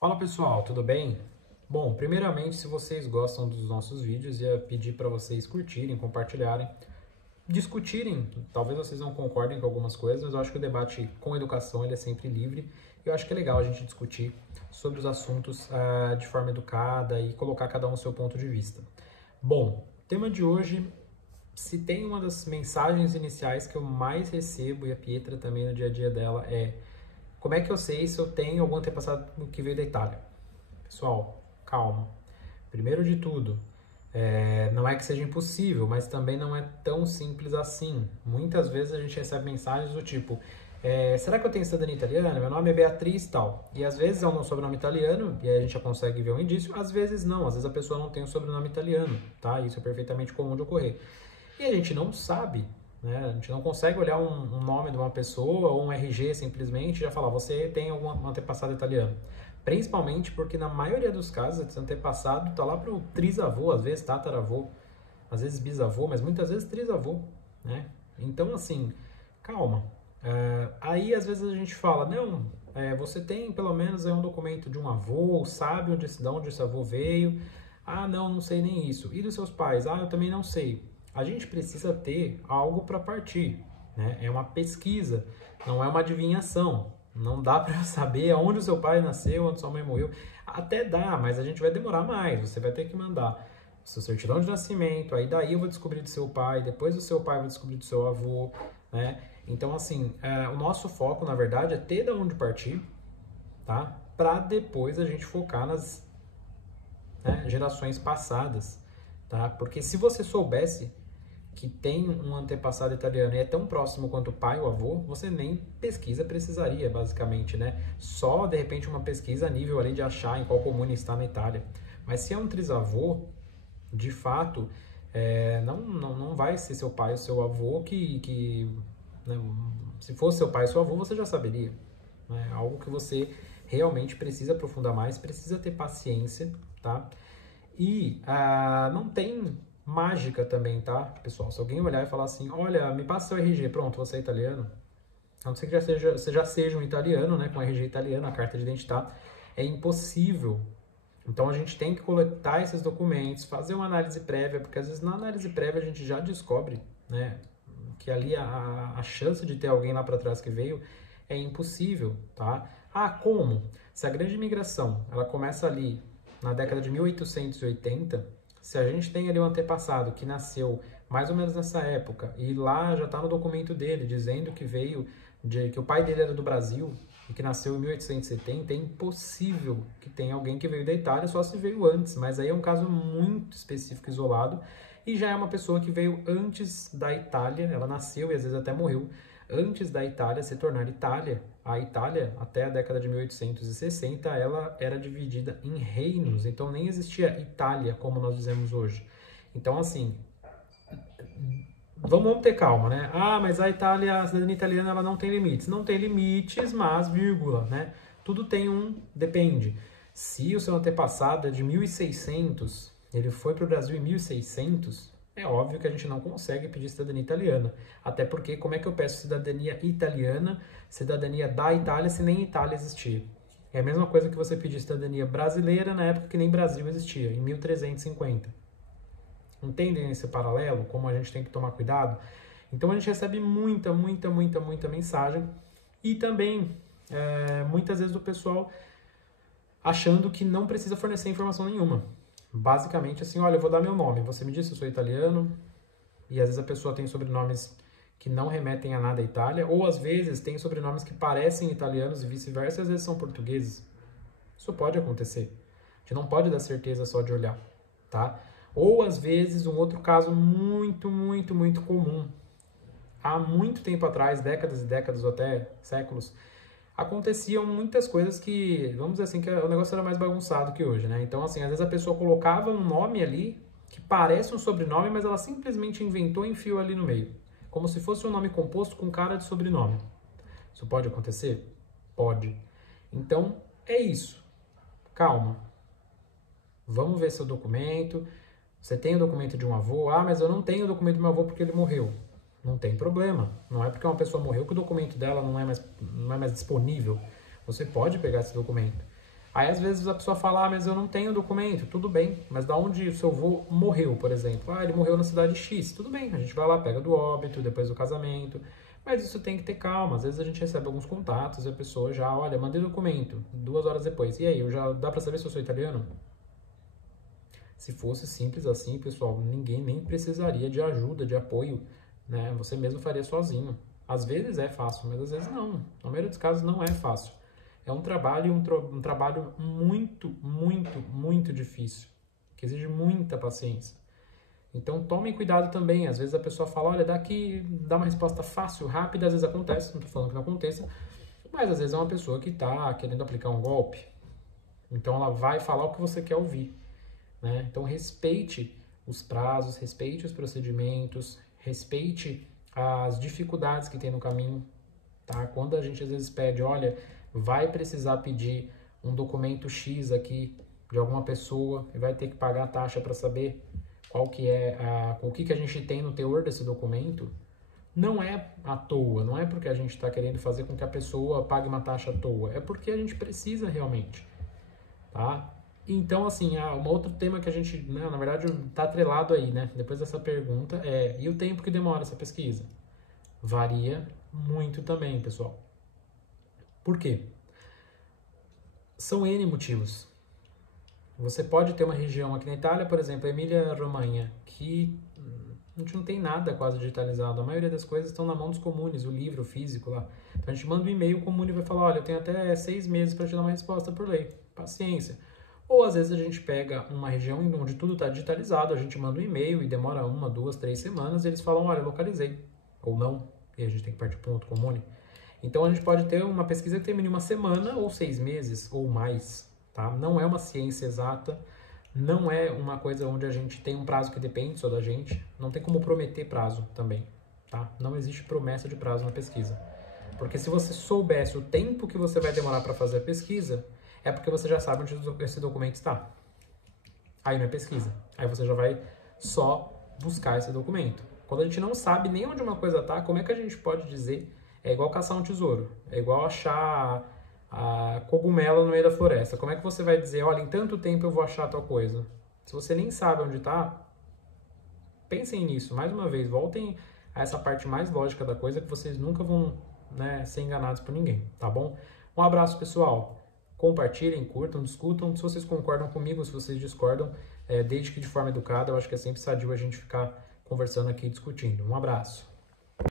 Fala pessoal, tudo bem? Bom, primeiramente, se vocês gostam dos nossos vídeos, ia pedir para vocês curtirem, compartilharem, discutirem. Talvez vocês não concordem com algumas coisas, mas eu acho que o debate com educação ele é sempre livre. E eu acho que é legal a gente discutir sobre os assuntos de forma educada e colocar cada um o seu ponto de vista. Bom, o tema de hoje, se tem uma das mensagens iniciais que eu mais recebo, e a Pietra também no dia a dia dela, é: como é que eu sei se eu tenho algum antepassado que veio da Itália? Pessoal, calma. Primeiro de tudo, não é que seja impossível, mas também não é tão simples assim. Muitas vezes a gente recebe mensagens do tipo: será que eu tenho cidadania italiana? Meu nome é Beatriz e tal. E às vezes é um sobrenome italiano, e aí a gente já consegue ver um indício, às vezes não, às vezes a pessoa não tem um sobrenome italiano, tá? Isso é perfeitamente comum de ocorrer. E a gente não sabe, né? A gente não consegue olhar um nome de uma pessoa ou um RG simplesmente e já falar: você tem algum antepassado italiano. Principalmente porque na maioria dos casos esse antepassado está lá para o trisavô, às vezes tataravô, às vezes bisavô, mas muitas vezes trisavô, né? Então assim, calma. Aí às vezes a gente fala: não, você tem pelo menos um documento de um avô, sabe de onde esse avô veio. Ah, não sei nem isso. E dos seus pais? Ah, eu também não sei. A gente precisa ter algo para partir, né? É uma pesquisa, não é uma adivinhação. Não dá para saber aonde o seu pai nasceu, onde sua mãe morreu. Até dá, mas a gente vai demorar mais. Você vai ter que mandar o seu certidão de nascimento, aí daí eu vou descobrir do seu pai, depois do seu pai eu vou descobrir do seu avô, né? Então, assim, o nosso foco, na verdade, é ter de onde partir, tá? Para depois a gente focar nas, né, gerações passadas, tá? Porque se você soubesse que tem um antepassado italiano e é tão próximo quanto o pai ou avô, você nem pesquisa precisaria, basicamente, né? Só, de repente, uma pesquisa a nível ali de achar em qual comune está na Itália. Mas se é um trisavô, de fato, não vai ser seu pai ou seu avô né, se fosse seu pai ou seu avô, você já saberia. Né? Algo que você realmente precisa aprofundar mais, precisa ter paciência, tá? E não tem mágica também, tá, pessoal? Se alguém olhar e falar assim: olha, me passa seu RG, pronto, você é italiano. A não ser que você já seja um italiano, né, com RG italiano, a carta de identidade, é impossível. Então a gente tem que coletar esses documentos, fazer uma análise prévia, porque às vezes na análise prévia a gente já descobre, né, que ali a chance de ter alguém lá para trás que veio é impossível, tá? Ah, como? Se a grande migração ela começa ali na década de 1880, se a gente tem ali um antepassado que nasceu mais ou menos nessa época e lá já está no documento dele dizendo que veio que o pai dele era do Brasil e que nasceu em 1870, é impossível que tenha alguém que veio da Itália, só se veio antes, mas aí é um caso muito específico, isolado, e já é uma pessoa que veio antes da Itália, ela nasceu e às vezes até morreu antes da Itália se tornar Itália. A Itália, até a década de 1860, ela era dividida em reinos, então nem existia Itália como nós dizemos hoje. Então, assim, vamos ter calma, né? Ah, mas a Itália, a cidadania italiana, ela não tem limites. Não tem limites, mas, vírgula, né? Tudo tem depende. Se o seu antepassado é de 1600, ele foi para o Brasil em 1600, é óbvio que a gente não consegue pedir cidadania italiana. Até porque, como é que eu peço cidadania italiana, cidadania da Itália, se nem Itália existia? É a mesma coisa que você pedir cidadania brasileira na época que nem Brasil existia, em 1350. Entendem esse paralelo? Como a gente tem que tomar cuidado? Então a gente recebe muita mensagem e também muitas vezes o pessoal achando que não precisa fornecer informação nenhuma. Basicamente assim: olha, eu vou dar meu nome, você me diz se eu sou italiano, e às vezes a pessoa tem sobrenomes que não remetem a nada à Itália, ou às vezes tem sobrenomes que parecem italianos e vice-versa, e às vezes são portugueses. Isso pode acontecer. A gente não pode dar certeza só de olhar, tá? Ou às vezes um outro caso muito comum. Há muito tempo atrás, décadas e décadas ou até séculos, aconteciam muitas coisas que, vamos dizer assim, que o negócio era mais bagunçado que hoje, né? Então, assim, às vezes a pessoa colocava um nome ali que parece um sobrenome, mas ela simplesmente inventou e enfiou ali no meio. Como se fosse um nome composto com cara de sobrenome. Isso pode acontecer? Pode. Então, é isso. Calma. Vamos ver seu documento. Você tem o documento de um avô? Ah, mas eu não tenho o documento do meu avô porque ele morreu. Não tem problema. Não é porque uma pessoa morreu que o documento dela não é mais disponível. Você pode pegar esse documento. Aí às vezes a pessoa fala, mas eu não tenho documento. Tudo bem, mas da onde o seu avô morreu, por exemplo? Ele morreu na cidade X. Tudo bem, a gente vai lá, pega do óbito, depois do casamento. Mas isso tem que ter calma. Às vezes a gente recebe alguns contatos e a pessoa já, olha, mandei documento, 2 horas depois. E aí, dá pra saber se eu sou italiano? Se fosse simples assim, pessoal, ninguém nem precisaria de ajuda, de apoio, né? Você mesmo faria sozinho. Às vezes é fácil, mas às vezes não. Na maioria dos casos não é fácil. É um trabalho, um trabalho muito, muito, muito difícil, que exige muita paciência. Então tomem cuidado também. Às vezes a pessoa fala, olha, daqui dá uma resposta fácil, rápida, às vezes acontece, não estou falando que não aconteça, mas às vezes é uma pessoa que está querendo aplicar um golpe. Então ela vai falar o que você quer ouvir, né? Então respeite os prazos, respeite os procedimentos, respeite as dificuldades que tem no caminho, tá? Quando a gente às vezes pede, olha, vai precisar pedir um documento X aqui de alguma pessoa e vai ter que pagar a taxa para saber qual que é o que a gente tem no teor desse documento, não é à toa, não é porque a gente está querendo fazer com que a pessoa pague uma taxa à toa, é porque a gente precisa realmente, tá? Então, assim, um outro tema que a gente, né, na verdade, está atrelado aí, né, depois dessa pergunta e o tempo que demora essa pesquisa? Varia muito também, pessoal. Por quê? São N motivos. Você pode ter uma região aqui na Itália, por exemplo, Emília-Romanha, que a gente não tem nada quase digitalizado. A maioria das coisas estão na mão dos comunes, o livro físico lá. Então a gente manda um e-mail, o comune vai falar, olha, eu tenho até 6 meses para te dar uma resposta por lei. Paciência. Ou às vezes a gente pega uma região onde tudo está digitalizado, a gente manda um e-mail e demora 1, 2, 3 semanas e eles falam, olha, localizei. Ou não, e a gente tem que partir para um outro comune. Então a gente pode ter uma pesquisa que termine uma semana ou 6 meses ou mais. Tá? Não é uma ciência exata, não é uma coisa onde a gente tem um prazo que depende só da gente, não tem como prometer prazo também, tá? Não existe promessa de prazo na pesquisa. Porque se você soubesse o tempo que você vai demorar para fazer a pesquisa, é porque você já sabe onde esse documento está. Aí não é pesquisa, aí você já vai só buscar esse documento. Quando a gente não sabe nem onde uma coisa está, como é que a gente pode dizer? É igual caçar um tesouro, é igual achar a cogumelo no meio da floresta. Como é que você vai dizer, olha, em tanto tempo eu vou achar tal coisa? Se você nem sabe onde está, pensem nisso. Mais uma vez, voltem a essa parte mais lógica da coisa, que vocês nunca vão, né, ser enganados por ninguém, tá bom? Um abraço, pessoal. Compartilhem, curtam, discutam. Se vocês concordam comigo, se vocês discordam, desde que de forma educada. Eu acho que é sempre sadio a gente ficar conversando aqui e discutindo. Um abraço.